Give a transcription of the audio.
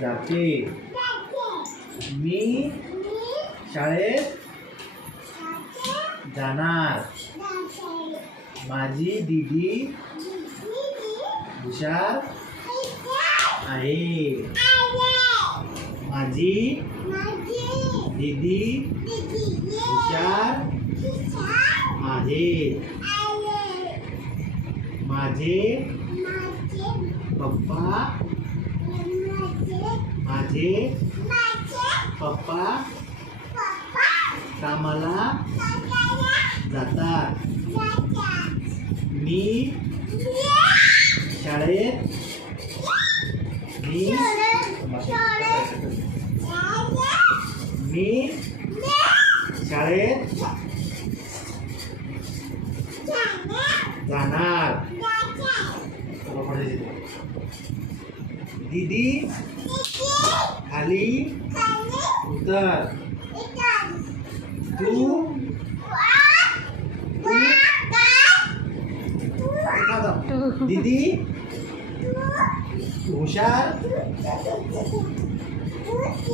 जाते. मी शाळेत जाणार. माझी दीदी हुशार आहे. माझी दीदी हुशार आहे. माझे पप्पा कामाला जातात. मी शाळेत जाणार. दीदी खाली उतर. तू दीदी हुशार